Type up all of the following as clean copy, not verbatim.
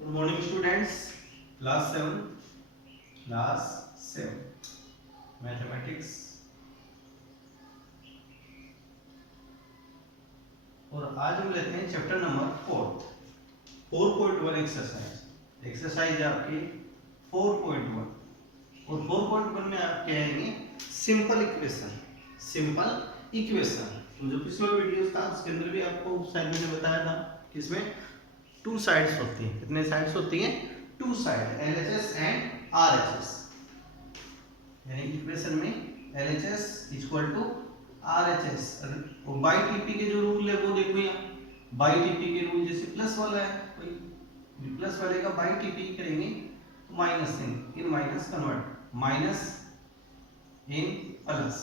Good morning, students. Class 7 mathematics. और आज हम लेते हैं चैप्टर नंबर 4.1 एक्सरसाइज है आपकी 4.1। और 4.1 में आप क्या आएंगे, सिंपल इक्वेशन। तो जो पिछला वीडियो था उसके अंदर भी आपको साइड मैंने बताया था कि इसमें टू साइड्स होती हैं। कितने साइड्स होती हैं? Two side, LHS and RHS। यानी इक्वेशन में LHS इक्वल टू RHS। और बाई टीपी के जो रूल है वो देखो यहाँ। बाई टीपी के रूल जैसे प्लस वाला है, कोई प्लस वाले का बाई टीपी करेंगे तो minus in minus convert, minus in plus,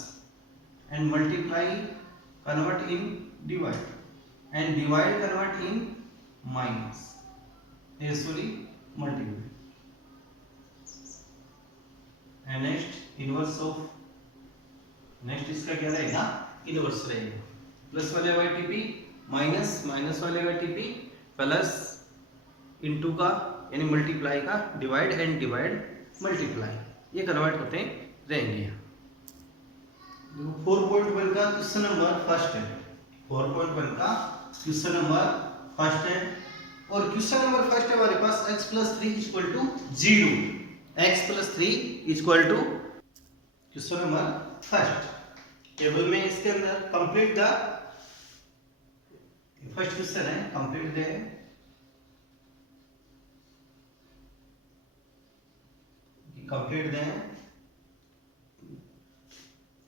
and multiply convert in divide, and divide convert in minus, sorry multiply. And next inverse of, next इसका क्या रहेगा? इनवर्स रहेगा। प्लस वाले बाई टीपी माइनस, माइनस वाले by TP plus, into का यानी multiply का divide, and divide multiply, ये कन्वर्ट होते रहेंगे। 4.1 का क्वेश्चन नंबर फर्स्ट है। 4.1 का क्वेश्चन नंबर फर्स्ट है। और क्वेश्चन नंबर फर्स्ट है हमारे पास x + 3 = 0। x + 3 = question number first. Table में इसके अंदर कंप्लीट द फर्स्ट क्वेश्चन है, complete the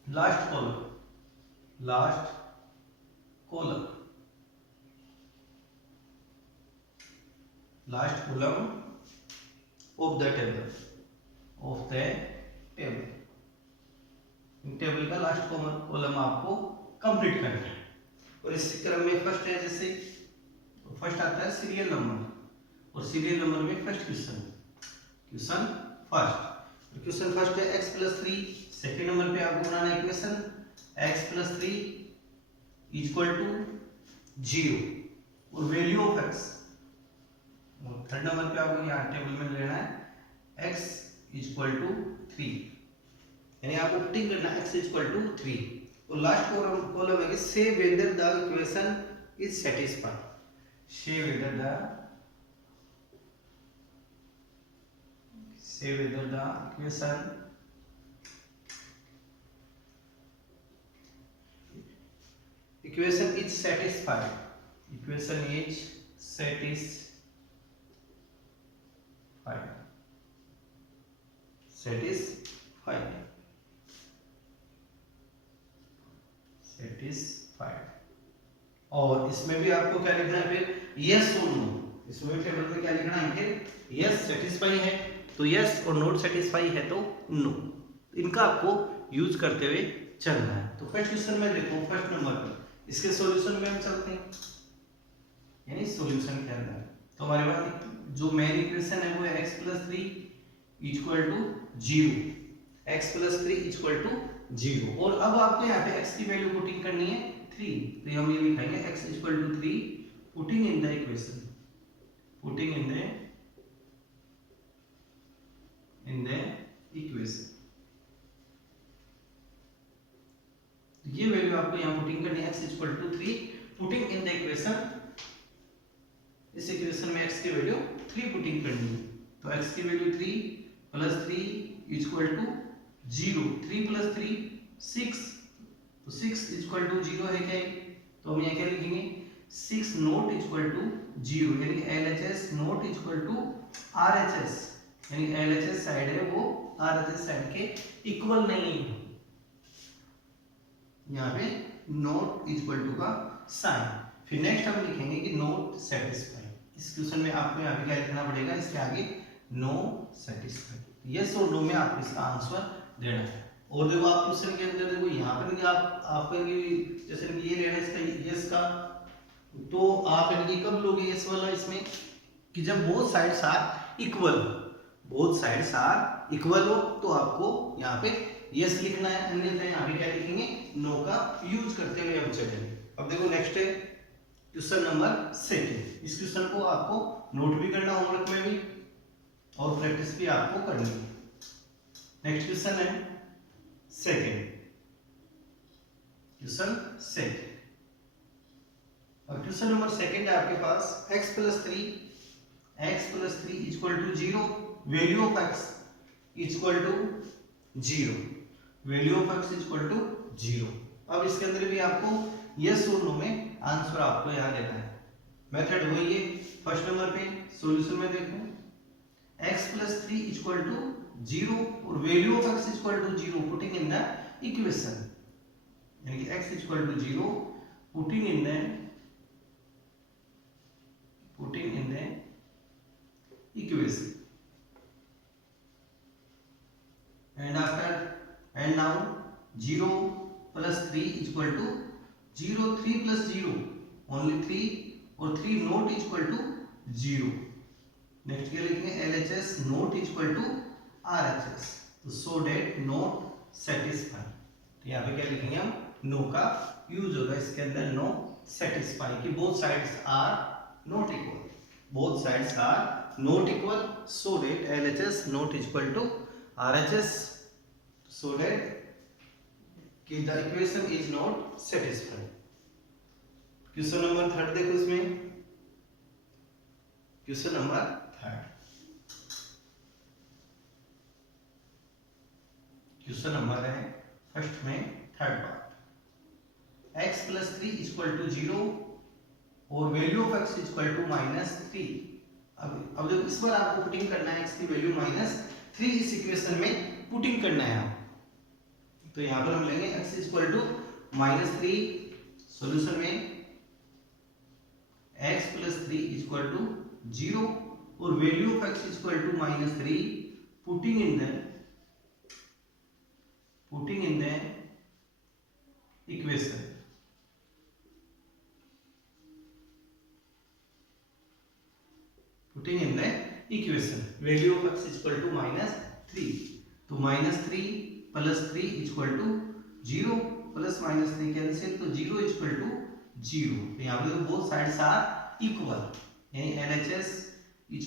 last column of the table का लास्ट कॉलम आपको कंप्लीट करना है। और इस क्रम में फर्स्ट है, जैसे फर्स्ट आता है सीरियल नंबर, और सीरियल नंबर में फर्स्ट क्वेश्चन फर्स्ट है x + 3। सेकेंड नंबर पे आपको बनाना है इक्वेशन x + 3 = 0 और वैल्यू ऑफ x। और थर्ड नंबर पे आपको यहाँ टेबल में लेना है x = 3, यानी आपको पुटिंग करना है x = 3। और लास्ट कॉलम है कि say whether the equation is satisfied, say whether the equation is satisfied, satisfied। और इसमें भी आपको क्या लिखना है फिर? यस और नो। इसमें टेबल में क्या लिखना है फिर? यस सेटिस्फाई है तो यस, और नॉट सेटिस्फाई है तो नो। इनका आपको यूज करते हुए चलना है। तो फर्स्ट क्वेश्चन में देखो, फर्स्ट नंबर पर इसके सॉल्यूशन में हम चलते हैं, यानी सॉल्यूशन के अंदर। तो हमारे पास जो मेन इक्वेशन है वो है x + 3 = 0, x + 3 = 0। और अब आपको यहाँ पे x की वैल्यू पुटिंग करनी है 3, तो हम ये लिखेंगे x = 3 putting in the equation, ये वैल्यू आपको यहाँ पुटिंग करनी है x = 3 putting in the equation. इस इक्वेशन में x की वैल्यू 3 पुटिंग करनी है। तो x की वैल्यू 3 + 3 = 0, 3 + 3 6, तो 6 = 0 है क्या? तो हम यहाँ क्या लिखेंगे? 6 not = 0, यानी LHS not = RHS, यानी LHS साइड है वो RHS साइड के इक्वल नहीं है। यहाँ पे नॉट इक्वल टू का साइन। फिर नेक्स्ट हम लिखेंगे कि नॉट सेटिस्फाइड। इस क्वेश्चन में आपको यहाँ पे क्या लिखना पड़ेगा? इसके आगे नो सेटिस्फाइड, यस और नो में आपको इसका आंसर देना है। और देखो आप क्वेश्चन के अंदर देखो यहाँ पर आपको जैसे ये लेना इसका यस का, तो आप इनकी कब लोगे यस वाला? इसमें कि जब बोथ साइड्स आर इक्वल हो तो आपको यहाँ पे यस लिखना है, अन्यथा यहाँ पे क्या लिखेंगे? नो का यूज करते हुए हम चलेंगे। अब देखो नेक्स्ट है क्वेश्चन नंबर 2। इस क्वेश्चन को आपको नोट भी करना होमवर्क में भी और प्रैक्टिस भी आपको करनी है। नेक्स्ट क्वेश्चन है सेकंड, क्वेश्चन सेकंड। और क्वेश्चन नंबर सेकंड है आपके पास x + 3 = 0, value of x = 0, value of x = 0। अब इसके अंदर भी आपको यस और नो में आंसर आपको यहाँ देना है। मेथड वही है। फर्स्ट नंबर पे सॉल्यूशन में देखो x + 3 = 0 और value of x = 0 putting in the equation, यानी कि x = 0 putting in the equation, and now 0 + 3 = 0, 3 + 0 only 3 और 3 not = 0। नेक्स्ट क्या लिखेंगे LHS not = RHS, तो सो डेट नॉट सेटिस्फाई। तो यहाँ पे क्या लिखेंगे हम, नो का यूज होगा इसके अंदर, नो सेटिस्फाई कि both sides are not equal, both sides are not equal, so that LHS not = RHS, so that कि the equation is not satisfied। Question number 3 देखो, इसमें क्वेश्चन नंबर 3, क्वेश्चन नंबर है first में third part, x + 3 = 0 और value of x = -3। अब जब इस बार आपको पुटिंग करना है x की वैल्यू -3 इस इक्वेशन में पुटिंग करना है आप, तो यहाँ पर हम लेंगे x = -3, सॉल्यूशन में x + 3 = 0 और value of x = -3 putting in the equation, putting in the equation value of x = -3, तो -3 + 3 = 0 प्लस -3 कैंसिल, तो 0 = 0। तो यहाँ पे बोथ साइड्स आर इक्वल, यानी LHS =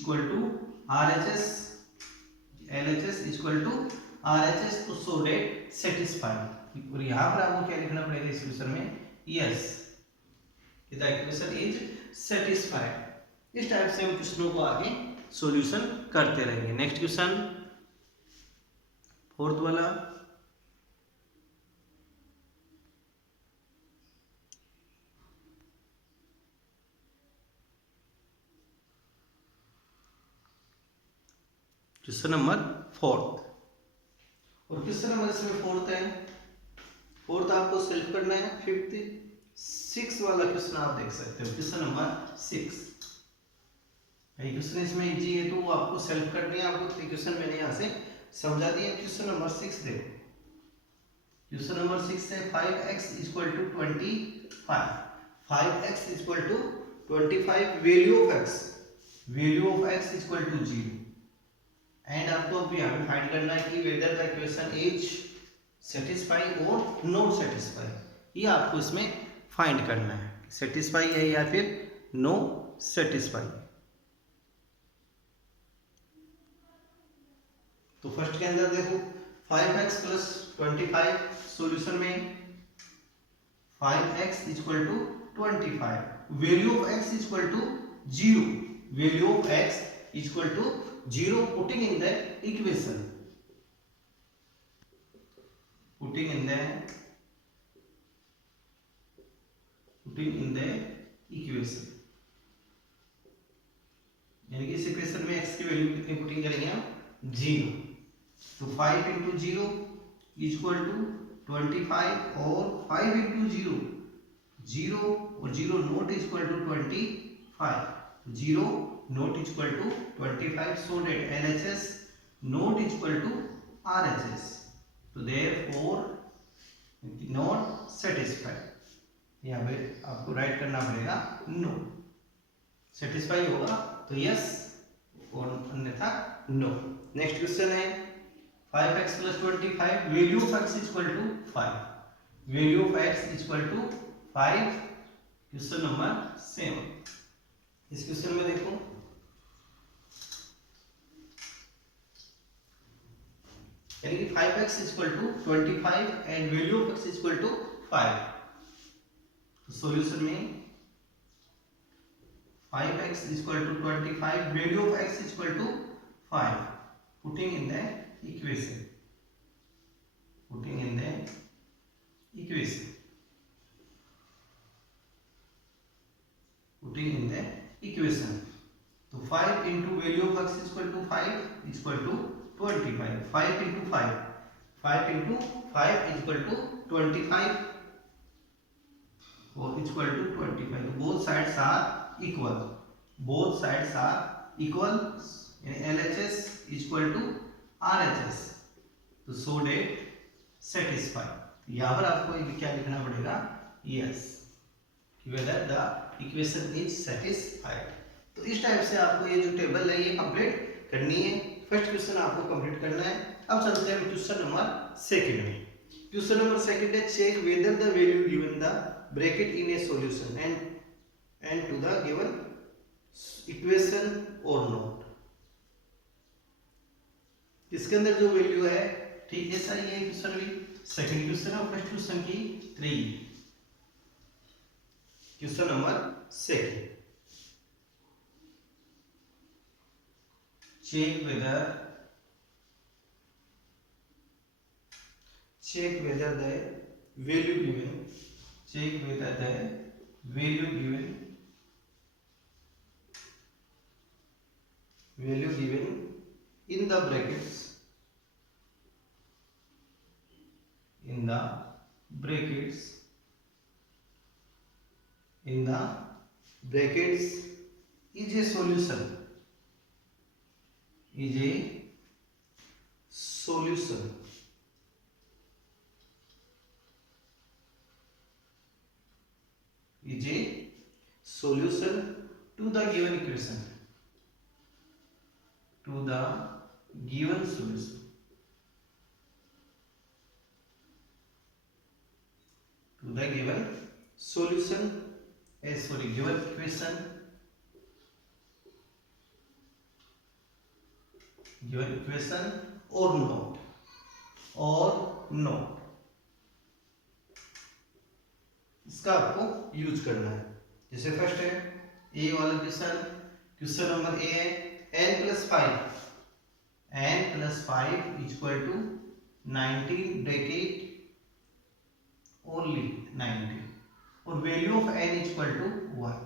RHS, तो सो डेट सेटिस्फाई। और यहाँ पर आपको क्या लिखना पड़ेगा इस क्वेश्चन में, yes the equation is satisfied. इस टाइप से हम क्वेश्चनों को आगे सॉल्यूशन करते रहेंगे। नेक्स्ट क्वेश्चन फोर्थ वाला, क्वेश्चन नंबर 4 और क्वेश्चन नंबर इसमें फोर्थ आपको सेल्फ करना है। फिफ्थ 6 वाला क्वेश्चन आप देख सकते हो, क्वेश्चन नंबर 6। क्वेश्चन इसमें इजी है तो आपको सेल्फ करनी है। आपको क्वेश्चन मैंने यहाँ से समझा दिया। क्वेश्चन नंबर 6 देखो, क्वेश्चन नंबर 6 है 5x = 25, 5x = 25, value of x = 0, and आपको अब यहाँ पे फाइंड करना है कि weather the equation is satisfy और नॉट सेटिस्फाई। ये आपको इसमें फाइंड करना है, सेटिस्फाई है या फिर नो सेटिस्फाई। तो फर्स्ट के अंदर देखो 5x + 25, सॉल्यूशन में 5x = 25, value of x = 0, value of x = 0 putting in the equation, यानी कि इस इक्वेशन में x की वैल्यू कितनी पुटिंग करेंगे हम, 0। तो 5 × 0 = 25 और 5 × 0 0 और 0 not = 25, 0 not = 25, so that LHS not = RHS, तो therefore not satisfied। यहाँ पे आपको राइट करना पड़ेगा नो, सेटिस्फाई होगा तो यस और अन्यथा नो। नेक्स्ट क्वेश्चन है 5x + 25, value of x = 5, value of x = 5 question number 7, इस क्वेश्चन में देखो यानी कि 5x equal to 25 and value of x equal to 5। तो सॉल्यूशन में 5x equal to 25, value of x equal to 5, putting in the equation, putting in the equation, putting in the equation. तो 5 into value of x equal to 5 equal to 25, 5 into 5, 5 into 5 equal to 25 or equal to 25. So both sides are equal, both sides are equal, LHS equal to RHS, तो so that satisfy। यहाँ पर आपको क्या लिखना पड़ेगा, yes, whether the equation is satisfied। तो इस type से आपको ये जो टेबल है ये कंप्लीट करनी है। फर्स्ट क्वेश्चन आपको कंप्लीट करना है। अब चलते हैं क्वेश्चन नंबर 2 में। क्वेश्चन नंबर 2 है check whether the value given the bracket in a solution and to the given equation और नॉट। इसके अंदर जो वैल्यू है, ठीक है सर, ये क्वेश्चन भी सेकंड क्वेश्चन है, फर्स्ट क्वेश्चन की 3। Question number 2, check whether the value given, check whether the value given in the brackets, in the brackets is a solution, is a solution to the given equation, to the given solution, to the given solution, given equation, given equation or not, इसका आपको use करना है। जैसे first है ए वाला question number A है n + 5 equal to 90 bracket only 90 और value of n equal to 1,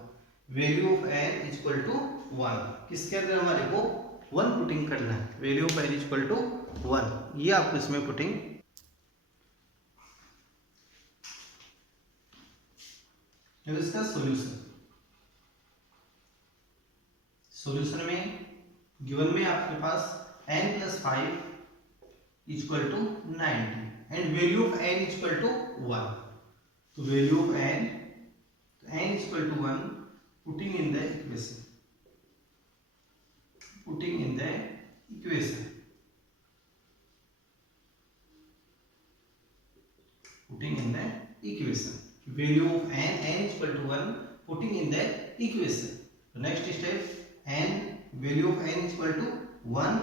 value of n equal to 1। किसके अंदर हमारे को 1 पुटिंग करना है, value of n equal to 1, ये आपको इसमें पुटिंग। अब इसका सॉल्यूशन में गिवन में आपके पास n + 5 equal to 90 and value of n equal to 1। तो value of n equal to 1, putting in the equation, putting in the equation, putting in the equation, value of n equal to 1, putting in the equation। So next step, value of n equal to 1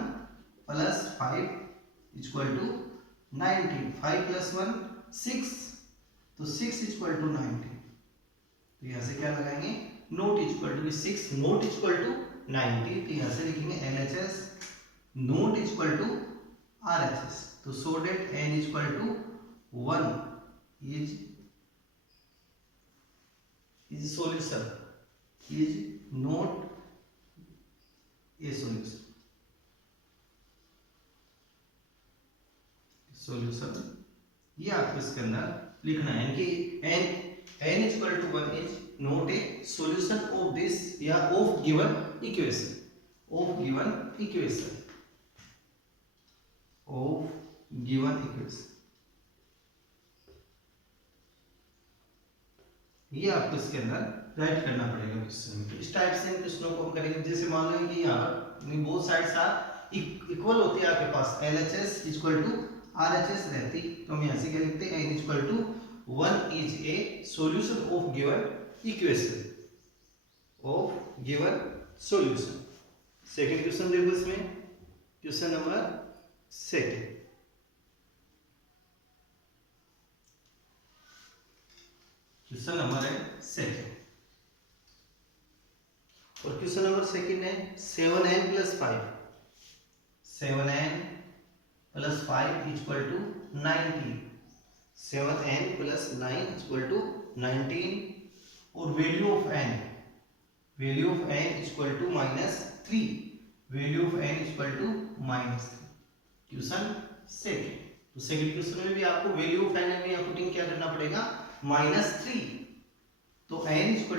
plus 5 equal to 90, 5 plus 1 6, तो 6 equal to 90। तो यहाँ से क्या लगाएंगे, not equal to 6, not equal to 90, तो यहाँ से लिखेंगे LHS not equal to RHS। तो so that n equal to 1 is solution, is not a solution, ये आपको इसके अंदर लिखना है कि n equal to 1 is not a solution of this या of given equation, of given equation, of given equation. ये आपको इसके अंदर राइट करना पड़ेगा क्वेश्चन। तो इस टाइप से क्वेश्चनों को हम करेंगे। जैसे मान लो कि यहाँ बोथ साइड्स आर इक्वल होती है आपके पास, LHS इक्वल टू RHS रहती, तो हम यहाँ से क्या लिखते हैं, n equal to 1 is a solution of given equation of given solution. Second question देखो इसमें, question number second. Question number है सेकंड, और क्वेश्चन नंबर सेकंड है 7n + 5, 7n + 5 = 19, 7n + 9 = 19, और value of n, value of n = -3, value of n = -3। Question second, तो second question में भी आपको वैल्यू ऑफ n में यहाँ पुटिंग क्या करना पड़ेगा, -3, तो n =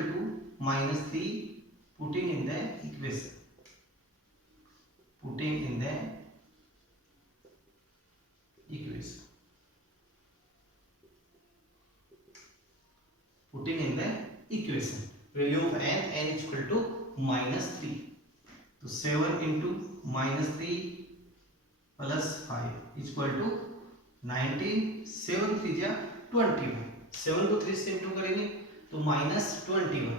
-3, putting in the equation, putting in the equation, putting in the equation, value of n = -3, तो 7 × -3 + 5 = 19, 7 3 जा 21, 7 को 3 से इंटू करेंगे तो -21,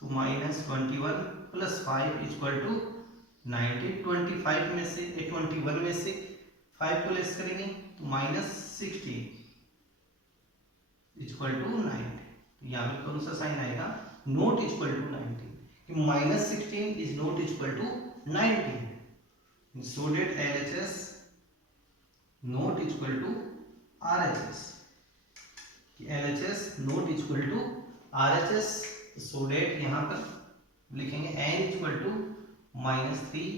तो -21 + 5 = 19, 25 में से 21 में से 5 को लेस करेंगे तो -16 = 90, तो यहाँ पे कौन सा साइन आएगा, नॉट = 19, कि -16 is not equal to 19, so that LHS not equal to RHS, कि LHS not equal to RHS, so that यहाँ पर लिखेंगे n = -3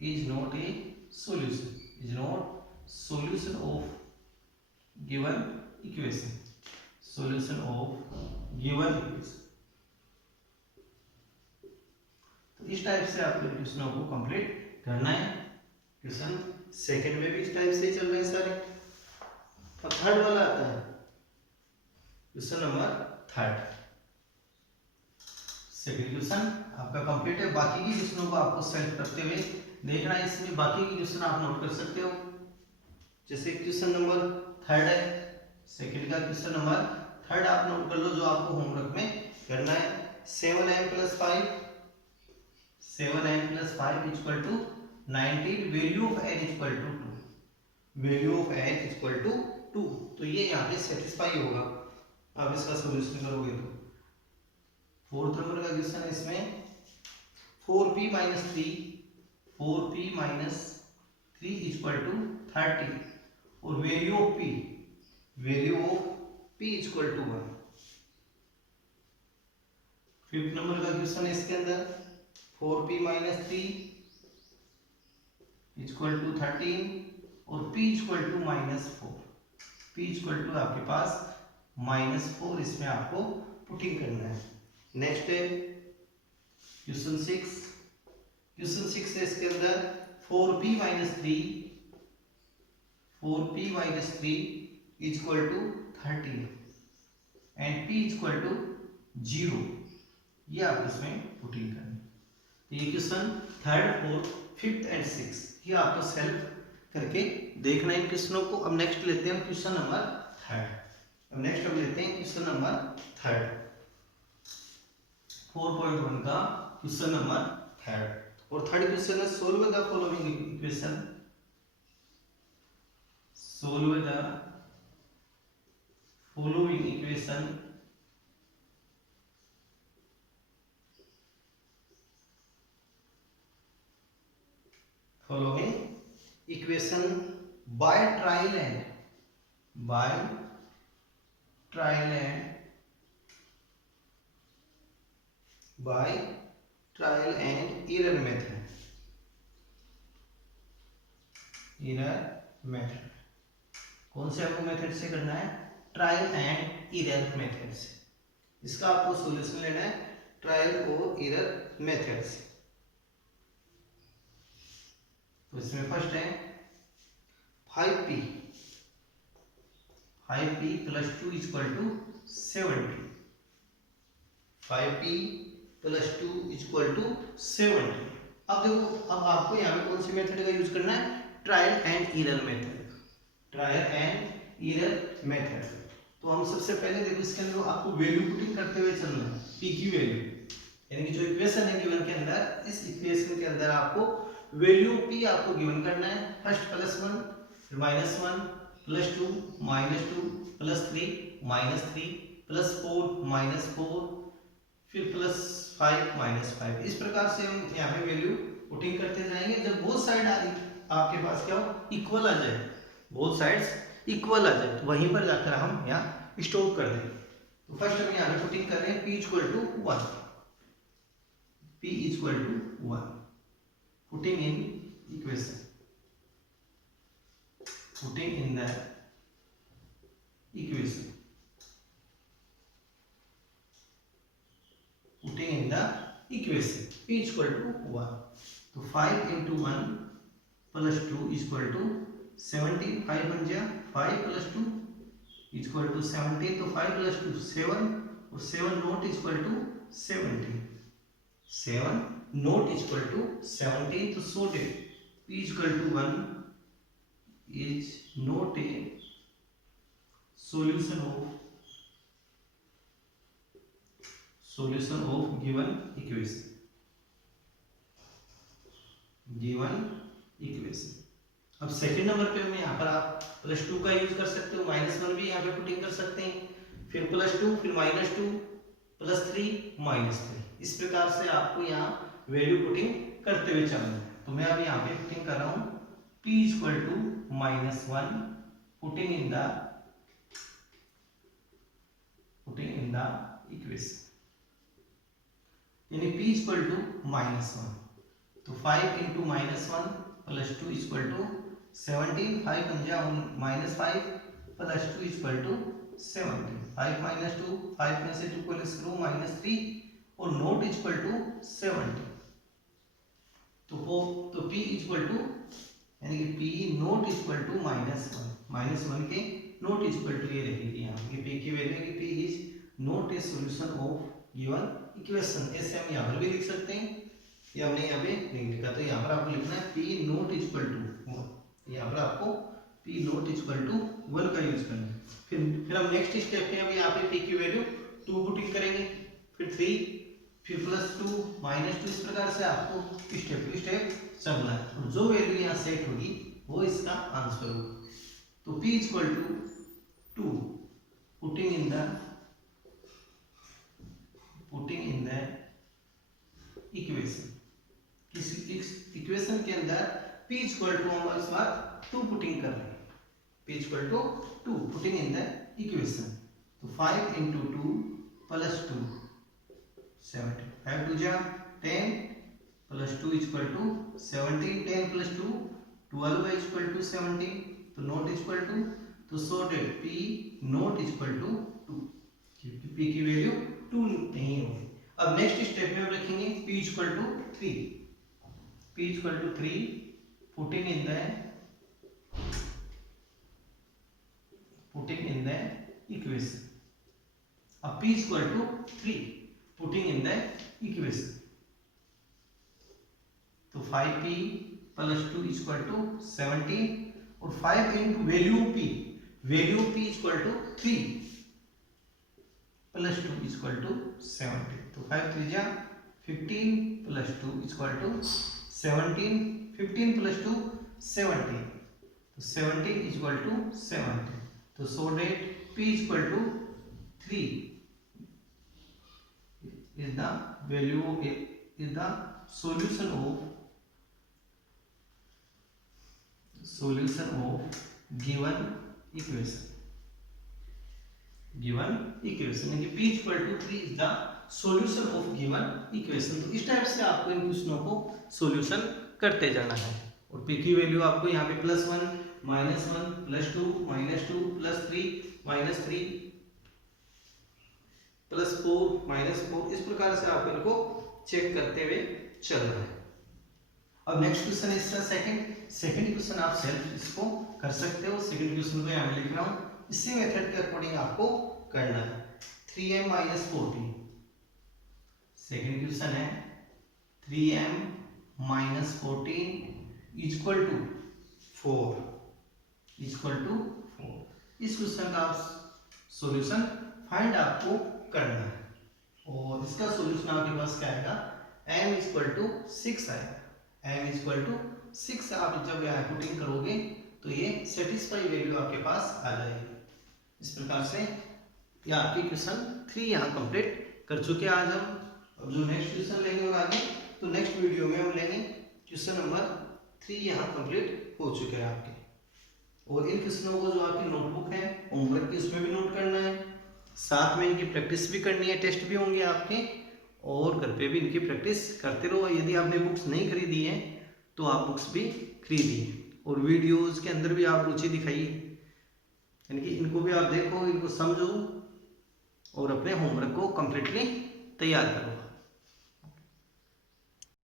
is not a solution, is not solution of given equation, solution of given equation. तो इस type से आपको क्वेश्चनों को complete करना है। क्वेश्चन सेकंड में भी इस टाइप से ही चल रहे हैं सारे। अब थर्ड वाला आता है, question number third. Second question आपका कंप्लीट है, बाकी के क्वेश्चनों को आपको सेल्फ करते हुए देखना है। इसमें बाकी के क्वेश्चन आप नोट कर सकते हो, जैसे क्वेश्चन नंबर थर्ड है, सेकंड का क्वेश्चन नंबर थर्ड आप नोट कर लो, जो आपको होमवर्क में करना है। 7n + 5, 7n + 5 = 19, value of n = 2, value of n = 2, तो ये यहाँ पे सेटिस्फाई होगा, आप इसका सॉल्यूशन करोगे तो। फोर्थ नंबर का क्वेश्चन है इसमें 4p - 3, 4p - 3 = 30, और value of p, value of p = 1। Fifth number का क्वेश्चन है इसके अंदर 4p - 3 = 13, और p = -4, p = आपके पास -4, इसमें आपको पुटिंग करना है। नेक्स्ट है क्वेश्चन 6, क्वेश्चन 6 है इसके अंदर 4p - 3, 4p - 3 = 13 एंड p = 0, ये आप इसमें पुटिंग करना है। तो ये question third, fourth, fifth and six, ये आपको सेल्फ करके देखना है इन क्वेश्चनों को। अब नेक्स्ट लेते हैं क्वेश्चन नंबर थर्ड। अब नेक्स्ट हम लेते हैं क्वेश्चन नंबर थर्ड, 4.1 का क्वेश्चन नंबर थर्ड, और थर्ड क्वेश्चन है solve the following equation, solve the following equation by trial and error method. कौन से आपको मेथड से करना है, ट्रायल एंड एरर मेथड से। इसका आपको सॉल्यूशन लेना है ट्रायल और एरर मेथड से। तो इसमें फर्स्ट है 5p + 2 = 70, 5p + 2 = 70। अब देखो, अब आपको यहाँ पे कौन सी मेथड का यूज करना है, trial and error method, trial and error method. तो हम सबसे पहले देखो इसके अंदर आपको वैल्यू पुटिंग करते हुए चलना है, पी की वैल्यू, यानी कि जो इक्वेशन है गिवन के अंदर, इस इक्वेशन के अंदर आपको वैल्यू पी आपको गिवन करना है। फर्स्ट +1 फिर -1 +2 -2 +3 -3 +4 -4 फिर +5 -5। इस प्रकार से हम यहाँ पे वैल्यू पुटिंग करते जाएंगे। जब बोथ साइड आ रही आपके पास क्या हो, इक्वल आ जाए, बोथ साइड्स इक्वल आ जाए, तो वहीं पर जाकर हम यहाँ स्टॉप कर देंगे। तो फर्स्ट हम यहाँ पे पुटिंग कर रहे हैं p = 1, p = 1, putting in equation, putting in the equation, putting in the equation, p = 1। तो 5 × 1 + 2 = 17, 5 बन गया, 5 + 2 = 17, तो 5 + 2 7 और 7 नॉट = 17, 7 नॉट = 17, तो so that p = 1 is not a solution of given equation। अब सेकंड नंबर पे हमें यहाँ पर आप +2 का यूज कर सकते हो, -1 भी यहाँ पे पुटिंग कर सकते हैं, फिर +2 फिर -2 +3 -3। इस प्रकार से आपको यहाँ वैल्यू पुटिंग करते हुए चलना है। तो मैं अब यहाँ पे पुटिंग कर रहा हूँ p = -1, putting in the equation, यानी p = -1, तो 5 × -1 + 2 = 17, 5 बन गया, -5 + 2 = 17, 5 - 2 5 में से 2 को लेस करो -3 और नॉट = 17, तो p = यानी कि p नॉट = -1 के नॉट = ये रहेगी यहाँ की p की वैल्यू की p is not a solution of given equation. ऐसे हम यहाँ पर भी लिख सकते हैं, ये हमने यहाँ पे नहीं लिखा, तो यहाँ पर आपको लिखना है p नॉट = 1, यहाँ पर आपको p नॉट = 1 का यूज करना है। फिर हम नेक्स्ट स्टेप पे अब यहाँ पे p की वैल्यू 2 पुटिंग करेंगे, फिर 3 फिर +2 -2, इस प्रकार से आपको स्टेप टू स्टेप चलना है, और जो वैल्यू यहाँ सेट होगी वो इसका आंसर होगा। तो p = 2, putting in the equation, किस इक्वेशन के अंदर p = हम इस बार 2 पुटिंग कर रहे हैं, p = 2 putting in the equation. तो 5 × 2 + 2 17, 5 2 10 + 2 = 17, 10 + 2 12 = 17, तो नॉट = तो सो दैट p नॉट = 2, क्योंकि p की वैल्यू 2 नहीं होगी। अब नेक्स्ट स्टेप में हम लिखेंगे p = 3, p = 3, putting in the equation. अब p = 3, putting in the equation, तो 5p + 2 = 17, और 5 × वैल्यू p = 3 + 2 = 17, तो 5 3 15 + 2 = 17, 15 + 2 17, तो 17 = 17, तो so that p = 3 is the value is the solution of given equation, यानी कि p = 3 is the solution of given equation। तो इस टाइप से आपको इन क्वेश्चनों को सॉल्यूशन करते जाना है, और p की वैल्यू आपको यहाँ पे +1 -1 +2 -2 +3 -3 +4 -4, इस प्रकार से आप इनको चेक करते हुए चलना है। अब नेक्स्ट क्वेश्चन है इसका सेकंड क्वेश्चन, आप सेल्फ इसको कर सकते हो। सेकंड क्वेश्चन को यहाँ लिख रहा हूँ, इसी मेथड के अकॉर्डिंग आपको करना है। 3m - 14, सेकंड क्वेश्चन है 3m - 14 = 4 इस क्वेश्चन का आप सॉल्यूशन फाइंड आपको करना है। और इसका सॉल्यूशन आपके पास क्या आएगा, m = 6 आएगा। m = 6 आप जब यहाँ पुटिंग करोगे तो ये सेटिस्फाई वैल्यू आपके पास आ जाएगी। इस प्रकार से ये आपकी क्वेश्चन 3 यहाँ कंप्लीट कर चुके हैं आज हम। अब जो नेक्स्ट क्वेश्चन लेंगे और आगे, तो नेक्स्ट वीडियो में हम लेंगे क्वेश्चन नंबर 3 यहाँ कंप्लीट हो चुके हैं आपके। और इन क्वेश्चनों को जो आपकी नोटबुक है होमवर्क की उसमें भी नोट करना है, साथ में इनकी प्रैक्टिस भी करनी है, टेस्ट भी होंगे आपके, और घर पे भी इनकी प्रैक्टिस करते रहो। यदि आपने बुक्स नहीं खरीदी है तो आप बुक्स भी खरीदिए, और वीडियोज़ के अंदर भी आप रुचि दिखाइए, यानी कि इनको भी आप देखो, इनको समझो और अपने होमवर्क को कम्प्लीटली तैयार करो।